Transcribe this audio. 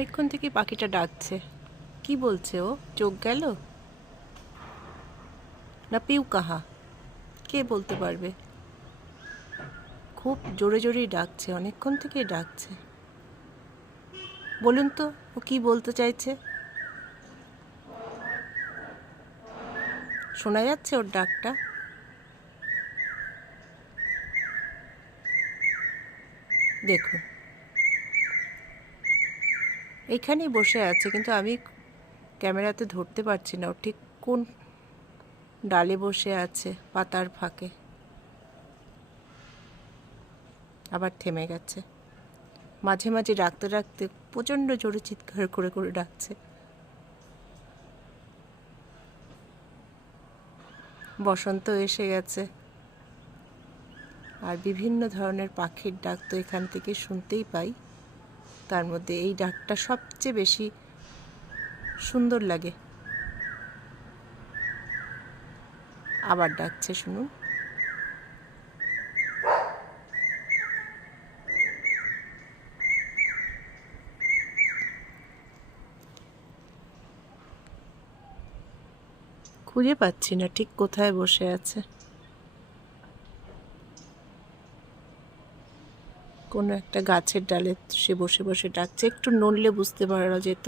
অনেকক্ষণ থেকে পাখিটা ডাকছে। কি বলছে ও? চোখ গেল না পিউ কাহা, কে বলতে পারবে? খুব জোরে জোরেই ডাকছে, অনেকক্ষণ থেকেই ডাকছে। বলুন তো ও কি বলতে চাইছে? শোনা যাচ্ছে ওর ডাকটা? দেখুন, এইখানেই বসে আছে, কিন্তু আমি ক্যামেরাতে ধরতে পারছি না ও ঠিক কোন ডালে বসে আছে। পাতার ফাঁকে আবার থেমে গেছে। মাঝে মাঝে ডাকতে ডাকতে প্রচণ্ড জোরে চিৎকার করে করে ডাকছে। বসন্ত এসে গেছে, আর বিভিন্ন ধরনের পাখির ডাক তো এখান থেকে শুনতেই পাই। তার মধ্যে এই ডাকটা সবচেয়ে বেশি সুন্দর লাগে। আবার ডাকছে, শুনুন। খুঁজে পাচ্ছি না ঠিক কোথায় বসে আছে। কোনো একটা গাছের ডালে সে বসে বসে ডাকছে, একটু নড়লে বুঝতে পারা যেত।